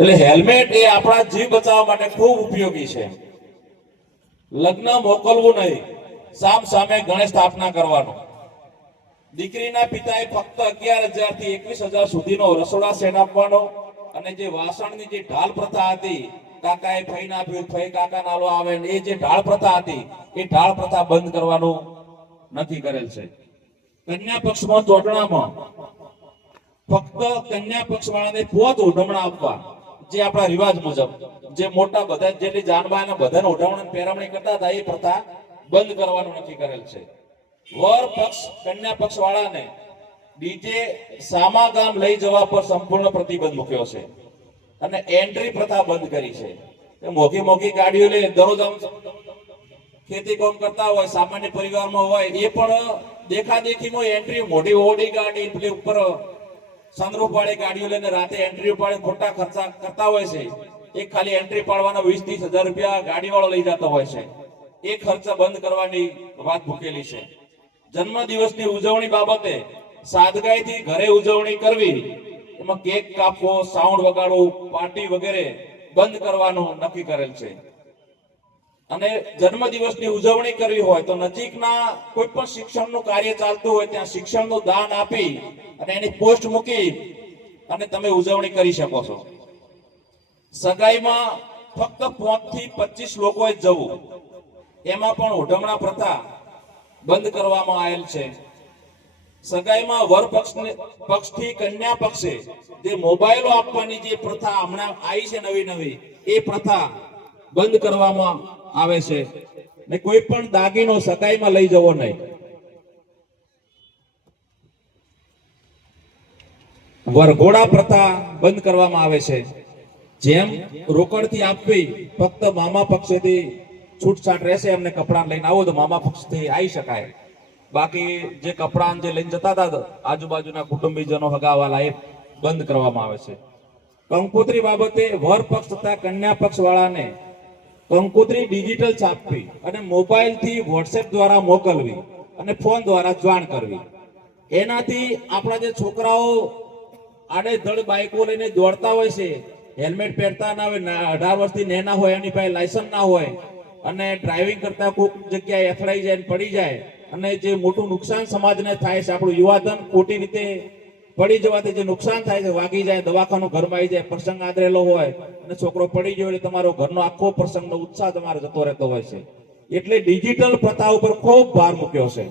એટલે હેલ્મેટ એ આપણા જીવ બચાવવા માટે ખૂબ ઉપયોગી છે. લગ્ન મોકલવું નહીં, સામ સામે ગણેશ સ્થાપના કરવાનું. દીકરીના પિતાએ ફક્ત અગિયાર હજારથી એકવીસ હજાર સુધીનો રસોડા સેટ આપવાનો અને જે વાસણની જે ઢાલ પ્રથા હતી, કાકાએ ફઈને આપ્યું, ફઈ કાકા નાલો આવે એ જે ઢાળ પ્રથા હતી, એ ઢાળ પ્રથા બંધ કરવાનું નક્કી કરેલ છે. કન્યા પક્ષમાં ચોટણામાં ફક્ત કન્યા પક્ષ વાળાને પોત ઓઢમણા આપવા. જે આપણા રિવાજ મુજબ, જે મોટા બધા જેટલી જાનબાને બધાને ઉઠાવણ પહેરામણી કરતા હતા, એ પ્રથા બંધ કરવાનું નક્કી કરેલ છે. વર પક્ષ, કન્યા પક્ષ વાળાને ડીજે સામા ગામ લઈ જવા પર સંપૂર્ણ પ્રતિબંધ મૂક્યો છે. અને એન્ટ્રી પ્રથા બંધ કરી છે. મોઘી મોઘી ગાડીઓ લે દરરોજ ખેતી કામ કરતા હોય, સામાન્ય પરિવારમાં હોય, એ પણ દેખાદેખીમાં એન્ટ્રી મોટી ઓડી ગાડી ઉપર સનરૂફ વાળી ગાડીઓ લઈને રાતે એન્ટ્રી પાડે ખોટા ખર્ચા કરતા હોય છે. એક ખાલી એન્ટ્રી પાડવાના વીસ ત્રીસ હજાર રૂપિયા ગાડી વાળો લઈ જતો હોય છે. એ ખર્ચ બંધ કરવાની વાત મૂકેલી છે. જન્મદિવસની ઉજવણી બાબતે સાદગાઈથી ઘરે ઉજવણી કરવી, એમાં કેક કાપવો સાઉન્ડ વગાડવું પાર્ટી વગેરે બંધ કરવાનું નક્કી કરેલ છે. અને જન્મ દિવસની ઉજવણી કરવી હોય તો નજીકના કોઈ પણ શિક્ષણનું કાર્ય ચાલતું હોય ત્યાં શિક્ષણનું દાન આપી અને એની પોસ્ટ મૂકી અને તમે ઉજવણી કરી શકો છો. સગાઈમાં ફક્ત પાંચથી પચીસ લોકોએ જવું. એમાં પણ ઓઢમણા પ્રથા બંધ કરવામાં આવેલ છે. સગાઈમાં વર પક્ષને, પક્ષથી કન્યા પક્ષે જે મોબાઈલો આપવાની જે પ્રથા હમણાં આવી છે નવી નવી એ પ્રથા બંધ કરવામાં આવે છે ને કોઈ પણ દાગીનો સગાઈમાં લઈ જવો નહીં. વરઘોડા પ્રથા બંધ કરવામાં આવે છે. જેમ રોકડથી આપવી ફક્ત મામા પક્ષેથી છૂટછાટ રહેશે એમને કપડાં લઈને આવો તો મામા પક્ષથી આવી શકાય. બાકી જે કપડાં જે લઈને જતા હતા આજુબાજુના કુટુંબીજનો હગાવાલા એ બંધ કરવામાં આવે છે. કંકોત્રી બાબતે વર પક્ષ તથા કન્યા પક્ષ વાળાને કંકોત્રી ડિજિટલ છાપવી અને મોબાઈલથી વોટ્સએપ દ્વારા મોકલવી અને ફોન દ્વારા જાણ કરવી. એનાથી આપણા જે છોકરાઓ આડેધડ બાઈકો લઈને દોડતા હોય છે, હેલ્મેટ પહેરતા ના હોય અઢાર વર્ષથી નેના હોય, એની પાસે લાયસન્સ ના હોય અને ડ્રાઇવિંગ કરતા કોઈક જગ્યાએ અથડાઈ જાય પડી જાય અને જે મોટું નુકસાન સમાજને થાય છે, આપણું યુવાધન ખોટી રીતે પડી જવાથી જે નુકસાન થાય છે, વાગી જાય, દવાખાનું ઘરમાં આવી જાય, પ્રસંગ આદરેલો હોય અને છોકરો પડી ગયો એટલે તમારો ઘરનો આખો પ્રસંગનો ઉત્સાહ તમારો જતો રહેતો હોય છે. એટલે ડિજિટલ પ્રથા ઉપર ખૂબ ભાર મૂક્યો છે.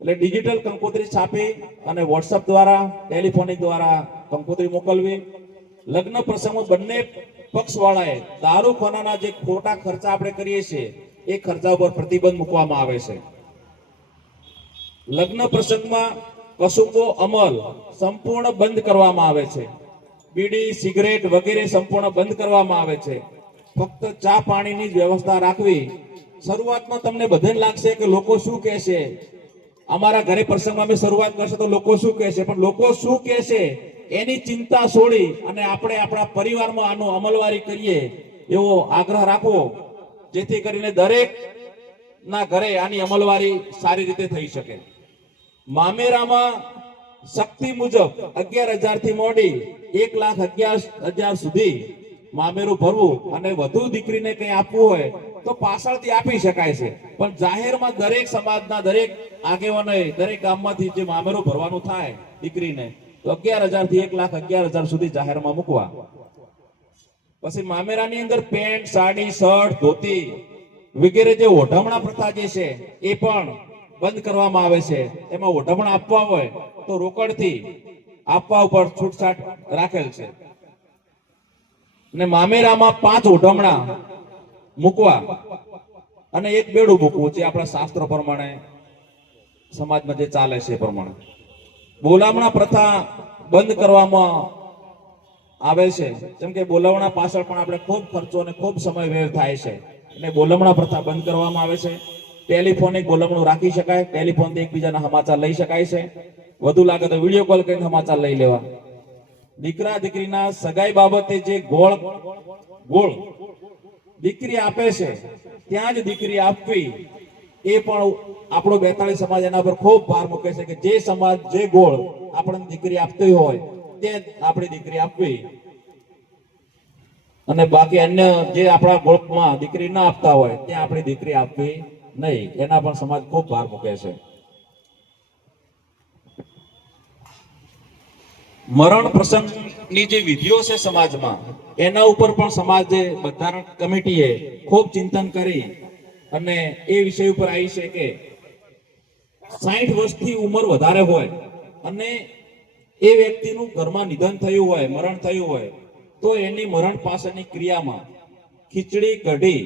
એટલે ડિજિટલ કંકોત્રી છાપી અને વોટ્સઅપ દ્વારા, ટેલિફોનિક દ્વારા કંકોત્રી મોકલવી. લગ્ન પ્રસંગમાં બંને પક્ષવાળાએ દારૂખાનાના જે ખોટા ખર્ચા આપણે કરીએ છીએ, એ ખર્ચા ઉપર પ્રતિબંધ મૂકવામાં આવે છે. લગ્ન પ્રસંગમાં કસુંબો અમલ સંપૂર્ણ બંધ કરવામાં આવે છે. બીડી, સિગરેટ વગેરે સંપૂર્ણ બંધ કરવામાં આવે છે. ફક્ત ચા પાણીની જ વ્યવસ્થા રાખવી શરૂઆતમાં તમને બધાને લાગશે કે લોકો શું કહેશે અમારા ઘરે પ્રસંગમાં અમે શરૂઆત કરશે તો લોકો શું કહેશે પણ લોકો શું કહેશે એની ચિંતા છોડી અને આપણે આપણા પરિવારમાં આનો અમલવારી કરીએ એવો આગ્રહ રાખવો, જેથી કરીને દરેક ના ઘરે આની અમલવારી સારી રીતે થઈ શકે. મામેરામાં શક્તિ મુજબ અગિયાર હજારથી મોડી એક લાખ અગિયાર હજાર સુધી મામેરું ભરવું અને વધુ દીકરીને કંઈ આપવું હોય તો પાછળથી આપી શકાય છે. પણ જાહેરમાં દરેક સમાજના દરેક આગેવાનોએ દરેક ગામમાંથી જે મામેરું ભરવાનું થાય દીકરીને, તો અગિયાર હજારથી એક લાખ અગિયાર હજાર સુધી જાહેરમાં મૂકવા. પછી મામેરાની અંદર પેન્ટ, સાડી, શર્ટ, ધોતી વગેરે જે ઓઢમણા પ્રથા જે છે, એ પણ બંધ કરવામાં આવે છે. એમાં ઓઢમણા આપવા હોય તો રોકડથી આપવા ઉપર છૂટછાટ રાખેલ છે. અને મામેરામાં પાંચ ઓઢમણા મૂકવા અને એક બેડું મૂકવું જે આપણા શાસ્ત્ર પ્રમાણે સમાજમાં જે ચાલે છે એ પ્રમાણે. બોલામણા પ્રથા બંધ કરવામાં આવે છે. જેમ કે બોલાવણા પાછળ પણ આપણે ખૂબ ખર્ચો અને ખૂબ સમય વ્યય થાય છે. એટલે બોલમણા પ્રથા બંધ કરવામાં આવે છે. ટેલિફોનિક બોલમણું રાખી શકાય, ટેલિફોનથી એકબીજાના સમાચાર લઈ શકાય છે. વધુ લાગે તો વીડિયો કોલ કરીને સમાચાર લઈ લેવા. દીકરા દીકરીના સગાઈ બાબતે જે ગોળ ગોળ દીકરી આપે છે, ત્યાં જ દીકરી આપવી, એ પણ આપણો બેતાળી સમાજ એના પર ખૂબ ભાર મૂકે છે કે જે સમાજ, જે ગોળ આપણને દીકરી આપતી હોય, તે આપણી દીકરી આપવી. અને બાકી અન્ય જે આપણા ગોળમાં દીકરી ના આપતા હોય, ત્યાં આપણી દીકરી આપવી. નહીં, એના પણ સમાજ ખૂબ ભાર મૂકે છે. મરણ પ્રસંગની જે વિધિઓ છે સમાજમાં, એના ઉપર પણ સમાજે બંધારણ કમિટીએ ખૂબ ચિંતન કરી અને એ વિષય ઉપર આવી છે કે સાઠ વર્ષથી ઉંમર વધારે હોય અને એ વ્યક્તિનું ઘરમાં નિધન થયું હોય, મરણ થયું હોય, તો એની મરણ પાસેની ક્રિયામાં ખીચડી કઢી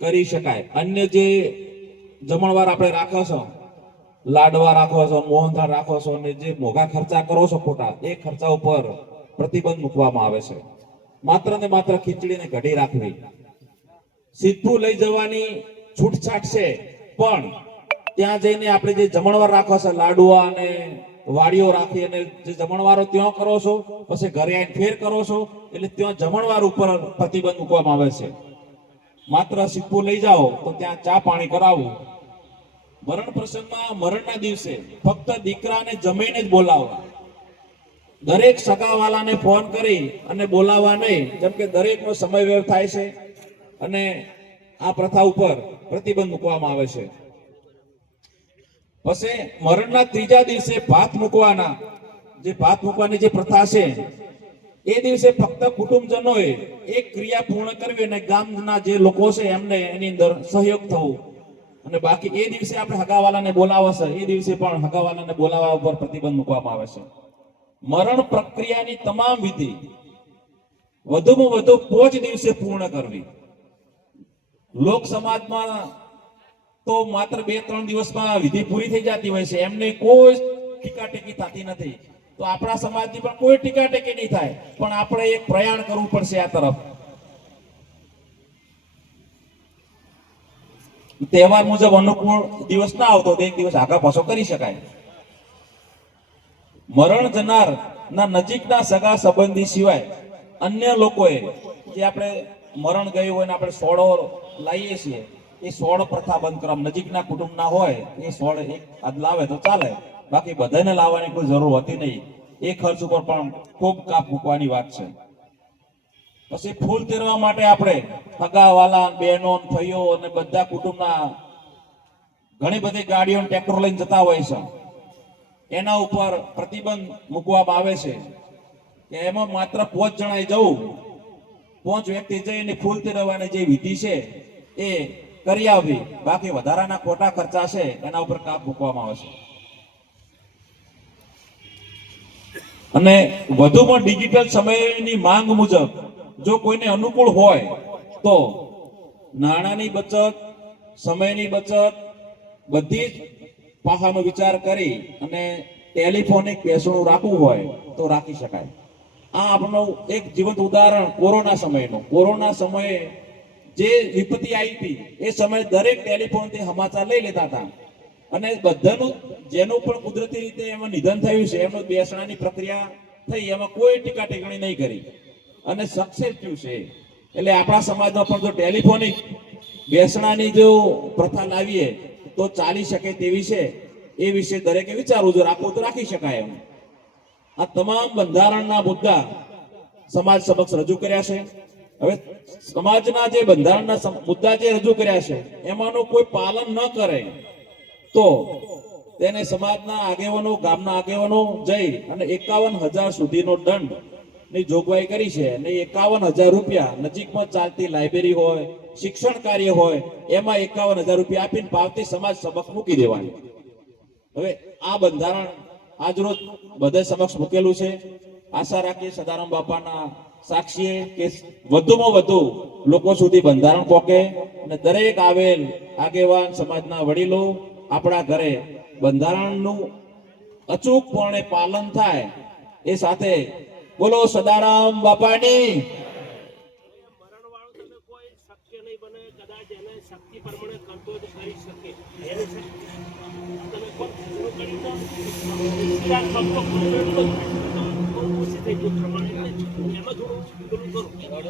કરી શકાય. અન્ય જે જમણવાર આપણે રાખો છો? લાડવા રાખો છો, મોહનથાળ રાખો છો અને જે મોઘા ખર્ચા કરો છો ખોટા, એ ખર્ચા ઉપર પ્રતિબંધ મૂકવામાં આવે છે. માત્ર ને માત્ર ખીચડીને ઘડી રાખવી. સીધું લઈ જવાની છૂટછાટ છે, પણ ત્યાં જઈને આપણે જે જમણવાર રાખો છો લાડુઆ અને વાડીઓ રાખી અને જે જમણવારો ત્યાં કરો છો, પછી ઘરે આવીને ફેર કરો છો, એટલે ત્યાં જમણવાર ઉપર પ્રતિબંધ મૂકવામાં આવે છે. માત્ર સિપ્પુ લઈ જાઓ તો ત્યાં ચા પાણી કરાવવું મરણ પ્રસંગમાં મરણના દિવસે ફક્ત દીકરાને જમીને જ બોલાવવા. દરેક સગાવાલાને ફોન કરી અને બોલાવવા નહીં, જેમ કે દરેકનો સમય વ્યય થાય છે અને આ પ્રથા ઉપર પ્રતિબંધ મૂકવામાં આવે છે. પછી મરણના ત્રીજા દિવસે ભાત મૂકવાના. જે ભાત મૂકવાની જે પ્રથા છે એ દિવસે ફક્ત કુટુંબજનોએ એક ક્રિયા પૂર્ણ કરવી અને ગામના જે લોકો છે એમને એની અંદર સહયોગ થવું. અને બાકી એ દિવસે આપણે હગાવાલાને બોલાવશે એ દિવસે પણ હગાવાલાને બોલાવવા ઉપર પ્રતિબંધ મૂકવામાં આવે છે. મરણ પ્રક્રિયાની તમામ વિધિ વધુમાં વધુ પોચ દિવસે પૂર્ણ કરવી. લોક સમાજમાં તો માત્ર બે ત્રણ દિવસમાં વિધિ પૂરી થઈ જતી હોય છે. એમને કોઈ ટીકા ટેકી થતી નથી. તો આપણા સમાજની પણ કોઈ ટીકા ટેકી નહીં થાય. પણ આપણે એક પ્રયાણ કરવું પડશે આ તરફ. તહેવાર મુજબ અનુકૂળ દિવસ ના આવતો એક દિવસ આગા પાછો કરી શકાય. મરણ જનાર ના નજીકના સગા સંબંધી સિવાય અન્ય લોકોએ જે આપણે મરણ ગયું હોય ને આપણે સોડો લાવીએ છીએ, એ સોળ પ્રથા બંધ કરવા. નજીકના કુટુંબના હોય, એ સોળ એક લાવે તો ચાલે. બાકી બધાને લાવવાની કોઈ જરૂર હોતી નહીં. એ ખર્ચ ઉપર પણ ખૂબ કાપ મૂકવાની વાત છે. પછી ફૂલ તેરવા માટે આપણે સગાવાલા બહેનો ભાઈઓ અને બધા કુટુંબના ઘણી બધી ગાડીઓ ટ્રેક્ટર લઈને જતા હોય છે. એના ઉપર પ્રતિબંધ મૂકવામાં આવે છે કે એમાં માત્ર પાંચ જણાએ જવું. પાંચ વ્યક્તિ જઈને ફૂલ તેરવાની જે વિધિ છે એ કરી આવવી બાકી વધારાના ખોટા ખર્ચા છે, એના ઉપર કાપ મૂકવામાં આવે છે. અને વધુમાં ડિજિટલ સમયની માંગ મુજબ જો કોઈને અનુકૂળ હોય તો નાણાંની બચત, સમયની બચત, બધી જ પાસાનો વિચાર કરી અને ટેલિફોનિક બેસણું રાખવું હોય તો રાખી શકાય. આ આપણું એક જીવંત ઉદાહરણ કોરોના સમયનું. કોરોના સમયે જે વિપત્તિ આવી હતી, એ સમયે દરેક ટેલિફોનથી સમાચાર લઈ લેતા હતા. અને બધાનું, જેનું પણ કુદરતી રીતે એમાં નિધન થયું છે એમનું બેસણાની પ્રક્રિયા થઈ, એમાં કોઈ ટીકા ટીકણી નહીં કરી. અને સક્સેસ થયું છે. એટલે આપણા સમાજમાં પણ જો ટેલિફોનિક બેસણાની જો પ્રથા લાવીએ, તો ચાલી શકે તેવી છે. એ વિશે દરેકે વિચારવું જો રાખવું તો રાખી શકાય એમ. આ તમામ બંધારણના મુદ્દા સમાજ સમક્ષ રજૂ કર્યા છે. હવે સમાજના જે બંધારણના મુદ્દા જે રજૂ કર્યા છે, એમાંનું કોઈ પાલન ન કરે. તો તેને સમાજના આગેવાનો, ગામના આગેવાનો જઈ અને એકાવન હજાર સુધીનો દંડની જોગવાઈ કરી છે અને એકાવન હજાર રૂપિયા નજીકમાં ચાલતી લાઇબ્રેરી હોય, શિક્ષણ કાર્ય હોય, એમાં એકાવન હજાર રૂપિયા આપીને પાવતી સમાજ સમક્ષ મૂકી દેવાની. હવે આ બંધારણ આજરોજ બધે સમક્ષ મૂકેલું છે. આશા રાખીએ સદારામ બાપાના સાક્ષીએ કે વધુમાં વધુ લોકો સુધી બંધારણ પહોંચે અને દરેક આવેલ આગેવાન સમાજના વડીલો આપણા ઘરે બંધારણનું અચૂકપણે પાલન થાય એ સાથે બોલો સદારામ બાપાની.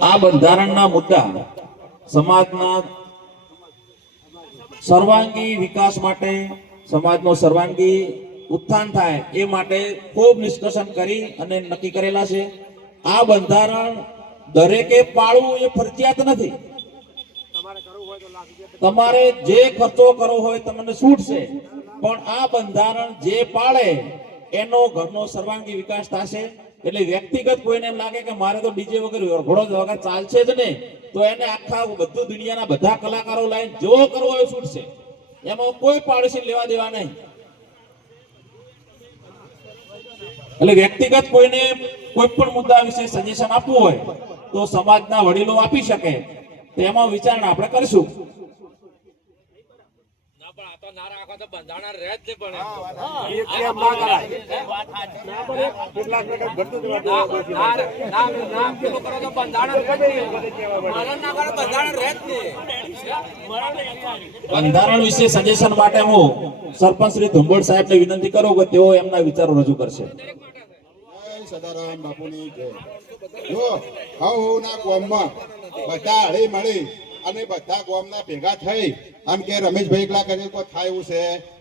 આ બંધારણના મુદ્દા સમાજના સર્વાંગી વિકાસ માટે સમાજનો સર્વાંગી ઉત્થાન થાય એ માટે ખૂબ નિષ્કર્ષણ કરી અને નક્કી કરેલા છે. આ બંધારણ દરેકે પાળવું એ ફરજિયાત નથી. તમારે જે ખર્ચો કરવો હોય તમને છૂટશે. પણ આ બંધારણ જે પાળે એનો ઘરનો સર્વાંગી વિકાસ થશે. એટલે વ્યક્તિગત કોઈને એમ લાગે કે મારે તો ડીજે વગર ઘોડો વગર ચાલશે જ નહીં, તો એને આખા બધું દુનિયાના બધા કલાકારો લાઈન જેવો કરવો એ છૂટશે. એમાં કોઈ પાડોશી લેવા દેવા નહીં. એટલે વ્યક્તિગત કોઈને કોઈ પણ મુદ્દા વિશે સજેશન આપવું હોય, તો સમાજના વડીલો આપી શકે. તેમાં વિચારણા આપણે કરીશું. ના ના રાખો તો બંધારણ રહે જ નહીં પણ કેમ ના કરાય? ના પણ એક કેટલાક મિનિટ ભરતું જવા દેવાનું છે. ના ના ના પેલું કરો તો બંધારણ રહે જ નહીં. મરણ ના કરો બંધારણ રહે જ નહીં. બંધારણ વિશે સજેશન માટે હું સરપંચ શ્રી ધુંબડ સાહેબને વિનંતી કરું કે તેઓ એમના વિચારો રજૂ કરશે. સદારામ બાપુની જય. જો હવના ગામમાં બધા હળી મળી અને બધા ગોમના ભેગા થઈ આમ કે રમેશભાઈ એકલા કરી કોઈ થાય એવું છે?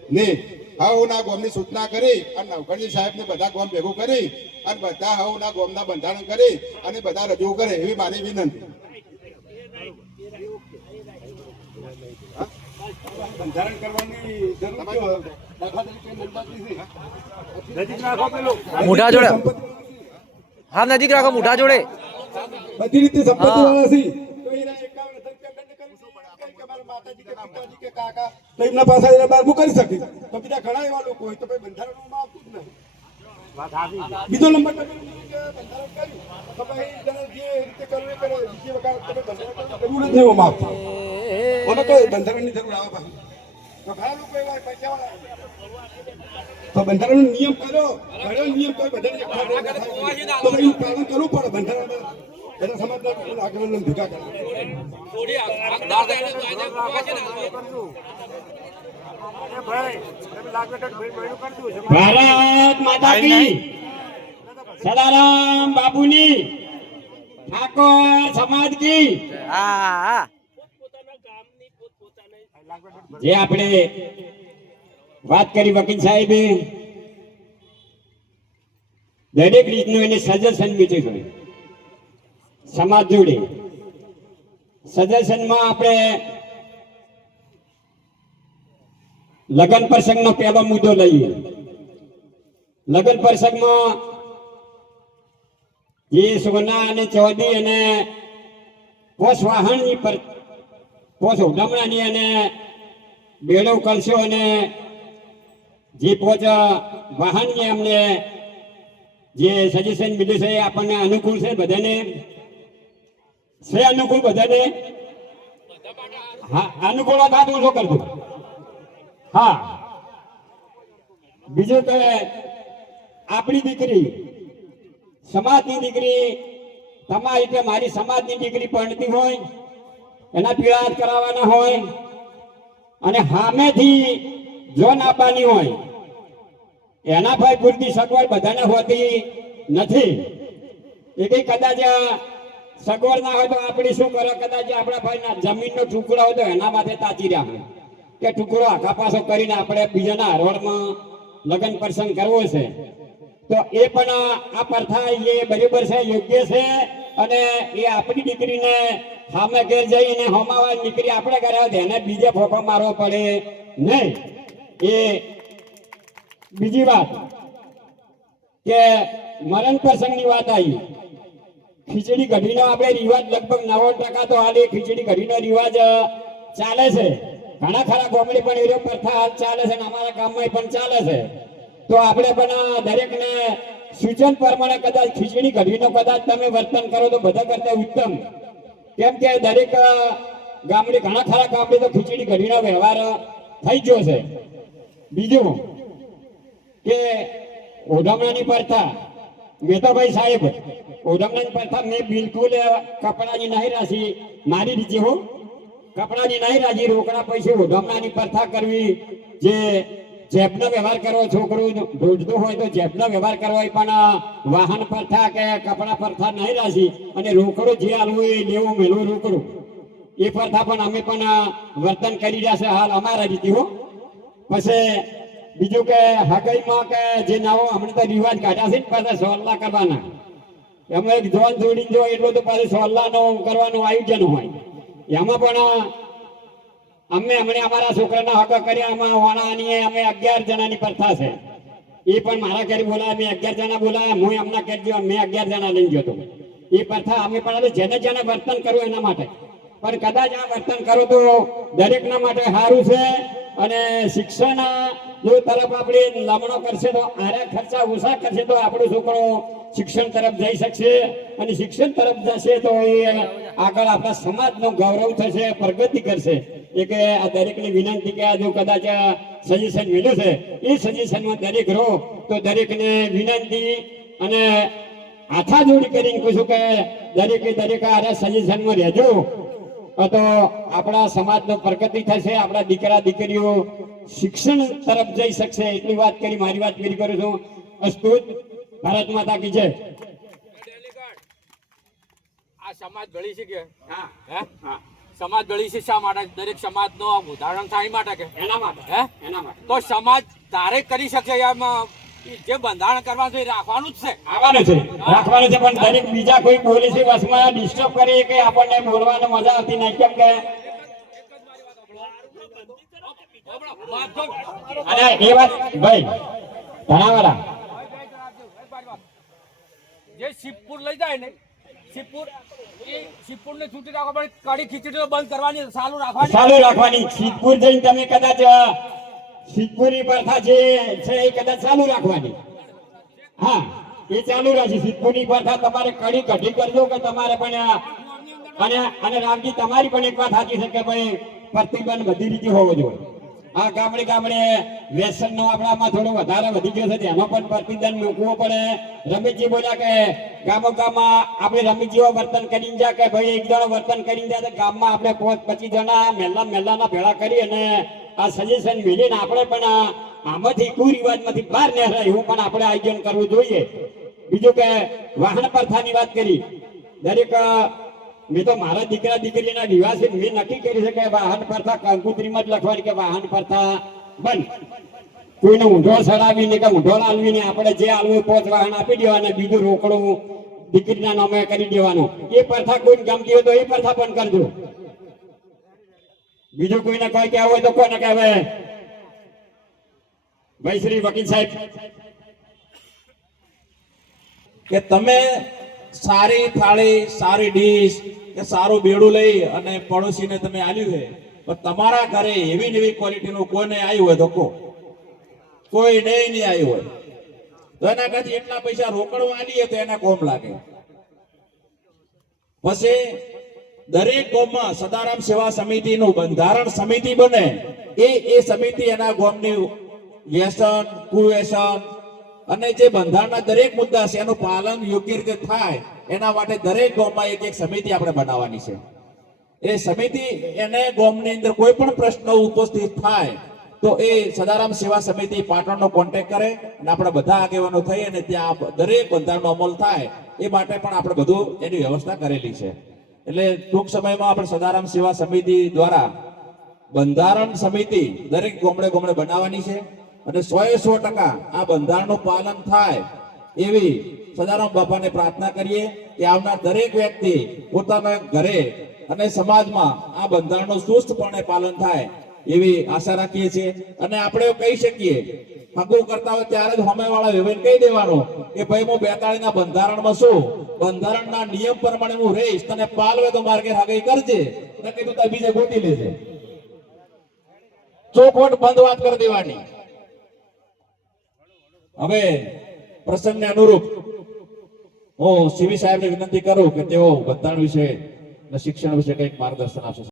નહીં. હવના ગોમની સૂચના કરી અને નવકરજી સાહેબને બધા ગોમ ભેગું કરી અને બધા હવના ગોમના બંધારણ કરી અને બધા રજૂ કરે એવી મારી વિનંતી. બંધારણ કરવાની જરૂર ક્યો? દાખલા તરીકે નંબરની છે. નજીક રાખો પેલું. મોઢા જોડે. હા નજીક રાખો મોઢા જોડે. બધી રીતે સંપત્તિ વાળા છે. માતાજી કે પિતાજી કે કાકા. તો એમના પાસે એને બારમું કરી શકે. તો બીજા ઘણા એવા લોકો હોય તો ભાઈ બંધારણમાં આવતું જ નહીં. બીજો નંબર તમે બંધારણ કર્યું તો ભાઈ જે રીતે કરવું એ કરે બીજી વખત તમે બંધારણ કરવું નથી નહીં ઓમાં મને તો બંધારણની જરૂર આવે પાછી તો ઘણા લોકો એવા પૈસા તો બંધારણનો નિયમ કર્યો ઘણો નિયમ કોઈ બધાને પાલન કરવું પડે બંધારણમાં. બધા સમાજના આગળ ભેગા કરવા ભારત માતા કી સદારામ બાપુની ઠાકોર સમાજ કી. હા હા. પોતાના ગામની પોતપોતાને લાખ રૂપિયા જે આપણે વાત કરી વકીલ સાહેબે દરેક રીતનું એને સજેશન મીઠું હોય સમાજ જોડે. સજેશનમાં આપણે લગ્ન પ્રસંગનો પહેલો મુદ્દો લઈએ. લગ્ન પ્રસંગમાં જે સોના અને ચોદી અને પોષ વાહનની પર પોષ ઉડામણાની અને બેડો કરશો અને જે પોચ વાહનની અમને જે સજેશન મળ્યું છે આપણને અનુકૂળ છે બધાને. છે અનુકૂળ બધાને? હા, અનુકૂળ વાત ઓછો કરજો. હા. બીજું કે આપણી દીકરી, સમાજની દીકરી, તમારી કે મારી સમાજની દીકરી પરણતી હોય, એના પીળા કરાવવાના હોય, અને સામેથી જોન આપવાની હોય, એના ભાઈ પૂરતી સગવડ બધાને હોતી નથી. એ કઈ કદાચ સગવડ ના હોય તો આપણે શું કરો? કદાચ આપણા ભાઈના જમીનનો ટુકડો હોય તો એના માથે તાચી હોય. કે ટુકડો આખા પાછો કરીને આપણે બીજાના હરોળમાં લગ્ન પ્રસંગ કરવો છે. તો એ પણ આ પ્રથા એ બરાબર છે, યોગ્ય છે અને એ આપણી દીકરીને સામે ઘેર જઈને હોમાવા દીકરી આપણે આવે એને બીજે ફોફા મારવો પડે નહીં. એ બીજી વાત કે મરણ પ્રસંગની વાત આવી. ખીચડી કઢીનો આપણે રિવાજ લગભગ નવ્વાણું ટકા તો હાલ એ ખીચડી કઢીનો રિવાજ ચાલે છે. ઘણા ખરા ગોમડી પણ એરો પ્રથા હાલ ચાલે છે અને અમારા ગામમાં પણ ચાલે છે. તો આપણે પણ દરેકને સૂચન પ્રમાણે કદાચ ખીચડી કઢીનો કદાચ તમે વર્તન કરો તો બધા કરતા ઉત્તમ. કેમ કે દરેક ગામડી, ઘણા ખરા ગામડી તો ખીચડી કઢીનો વ્યવહાર થઈ ગયો છે. બીજું કે ઓઢમણાની પ્રથા મેતાભાઈ સાહેબ ઓઢમણાની પ્રથા મેં બિલકુલ કપડાની નહીં રાશી. મારી રીતે હું. કપડાની નહીં રાજી, રોકડા પૈસે ઓઢમણાની પ્રથા કરવી. જે જેબનો વ્યવહાર કરવો, છોકરો ઢોઢતો હોય તો જેબનો વ્યવહાર કરવો એ પણ વાહન પ્રથા કે કપડા પ્રથા નહીં રાશી અને રોકડું જે આલવું એ લેવું, મેળવું રોકડું. એ પ્રથા પણ અમે પણ વર્તન કરી રહ્યા છે હાલ અમારા રીતે હો. પછી બીજું કે હગાઈમાં કે જે નાવો હમણાં તો રિવાજ કાઢ્યા છે ને પાછા સોલ્લા કરવાના. એમાં એક જોન જોડી જો એટલું તો પાછું સોલ્લાનું કરવાનું આયોજન હોય. એમાં પણ અમે હમણાં અમારા છોકરાના હક કર્યા, આમાં વાણાની અમે અગિયાર જણાની પ્રથા છે. એ પણ મારા ઘરે બોલાયા, મેં અગિયાર જણા બોલાયા, હું એમના ઘેર ગયો, મેં અગિયાર જણા લઈને ગયો એ પ્રથા અમે પણ જેને જેને વર્તન કરવું એના માટે. પણ કદાચ આ વર્તન કરો તો દરેકના માટે સારું છે અને શિક્ષણ જો તરફ આપણે લમણો કરશે તો આરા ખર્ચા ઓછા કરશે તો આપણો છોકરો શિક્ષણ તરફ જઈ શકશે. અને શિક્ષણ તરફ જશે તો એ આગળ આપણા સમાજનો ગૌરવ થશે, પ્રગતિ કરશે. એ કે આ દરેકની વિનંતી કે જો કદાચ સજેશન મળ્યું છે, એ સજેશનમાં દરેક રહો. તો દરેકને વિનંતી અને આથા જોડી કરીને પૂછું કે દરેકે દરેક આ સજેશનમાં રહેજો. તો આપણા સમાજનો પ્રગતિ થશે, આપણા દીકરા દીકરીઓ શિક્ષણ તરફ જઈ શકશે એટલી વાત કરી મારી વાત પૂરી કરું છું. અસ્તુત ભારત માતા કી જય. આ સમાજ ભળી છે કે? હા. હા? સમાજ ભળી છે શા માટે? દરેક સમાજનો ઉદાહરણ થાય માટે કે? એના માટે. હે? એના માટે. તો સમાજ તારે કરી શકે એમ જે બંધારણ કરવાનું છે રાખવાનું જ છે. આવવાનું છે. રાખવાનું છે પણ દરેક બીજા કોઈ બોલે છે બસમાં ડિસ્ટર્બ કરીએ કે આપણને બોલવાનો મજા આવતી નહીં. કેમ કે અને એ વાત ભાઈ ઘણા જે શિવપુર લઈ જાય ને શિવપુર એ શિવપુર ને છૂટી રાખવા પડે કડી ખીચડી બંધ કરવાની ચાલુ રાખવાની. ચાલુ રાખવાની. સિદ્ધપુર જઈને તમે કદાચ અ, પ્રથા જે છે એ કદાચ ચાલુ રાખવાની. હા એ ચાલુ રાખી સિદ્ધપુરની પ્રથા તમારે કડી કઢી કરજો કે તમારે પણ અને અને રામજી તમારી પણ એક વાત સાચી છે કે ભાઈ પ્રતિબંધ બધી રીતે હોવો જોઈએ. આ ગામડે ગામડે વ્યસન નો આપણામાં થોડો વધારે વધી ગયો છે એમાં પણ પ્રતિદન મૂકવો પડે. રમેશજી બોલ્યા કે ગામો ગામમાં આપણે રમેશજીઓ વર્તન કરીને જા કે ભાઈ એક જણો વર્તન કરીને જાય ગામમાં આપણે પોત પચીસ જણા મેલા મેલાના ભેળા કરી અને આ સજેશન મેળવીને આપણે પણ આમાંથી કુરિવાજમાંથી બહાર નીકળે એવું પણ આપણે આયોજન કરવું જોઈએ. બીજું કે વાહન પ્રથાની વાત કરી. દરેક મેં તો મારા દીકરા દીકરીના નિવાસે મેં નક્કી કરી છે કે વાહન પ્રથા કંકુત્રીમાં જ લખવાની કે વાહન પ્રથા બંધ. કોઈને ઊંધો સડાવીને કે ઊંધો લાલવીને આપણે જે આલવું પોચ વાહન આપી દેવાના બીજું રોકડું દીકરીના નામે કરી દેવાનું. એ પ્રથા કોઈને ગમતી હોય તો એ પ્રથા પણ કરજો. બીજું કોઈને કોઈ કહેવું હોય તો કોને કહેવે? ભાઈ શ્રી વકીલ સાહેબ. કે તમે સારી થાળી, સારી ડીશ, કે સારું બેડું લઈ અને પડોશીને તમે આલ્યું છે. પણ તમારા ઘરે એવી નવી ક્વોલિટીનું કોઈને આવ્યું હોય તો કો કોઈ નહીં નહીં આવ્યું હોય. તો એના કરતી એટલા પૈસા રોકડવા આલીએ તો એને કોમ લાગે. પછી દરેક ગોમમાં સદારામ સેવા સમિતિનું બંધારણ સમિતિ બને. એ એ સમિતિ એના ગોમની વ્યસન કુવ્યસન અને જે બંધારણના દરેક મુદ્દા છે, એનું પાલન યોગ્ય રીતે થાય, એના માટે દરેક ગામમાં એક એક સમિતિ આપણે બનાવવાની છે. એ સમિતિ એને ગામની અંદર કોઈ પણ પ્રશ્ન ઉપસ્થિત થાય, તો એ સદારામ સેવા સમિતિ પાટણનો કોન્ટેક્ટ કરે અને આપણે બધા આગેવાનો થઈ અને ત્યાં દરેક બંધારણનો અમલ થાય, એ માટે પણ આપણે બધું એની વ્યવસ્થા કરેલી છે. એટલે ટૂંક સમયમાં આપણે સદારામ સેવા સમિતિ દ્વારા બંધારણ સમિતિ દરેક ગામડે ગામડે બનાવવાની છે. અને સો એ સો ટકા આ બંધારણનું પાલન થાય એવી સદારામ બાપાને પ્રાર્થના કરીએ કે આવનાર દરેક વ્યક્તિ પોતાના ઘરે અને સમાજમાં આ બંધારણનું સુસ્તપણે પાલન થાય એવી આશા રાખીએ છીએ. અને આપણે કહી શકીએ હગું કરતા હોય ત્યારે જ સામેવાળા વ્યવહાર કહી દેવાનો કે ભાઈ, હું બેતાળીના બંધારણમાં શું બંધારણના નિયમ પ્રમાણે હું રહીશ. તને પાલવે તો માર્ગે હગઈ કરજે. ન કીધું તો બીજે ગોતી લેજે. ચોખવટ બંધ વાત કરી દેવાની. હવે પ્રસંગને અનુરૂપ હું સીવી સાહેબને વિનંતી કરું કે તેઓ બંધારણ વિશે શિક્ષણ વિશે કંઈક માર્ગદર્શન આપશે.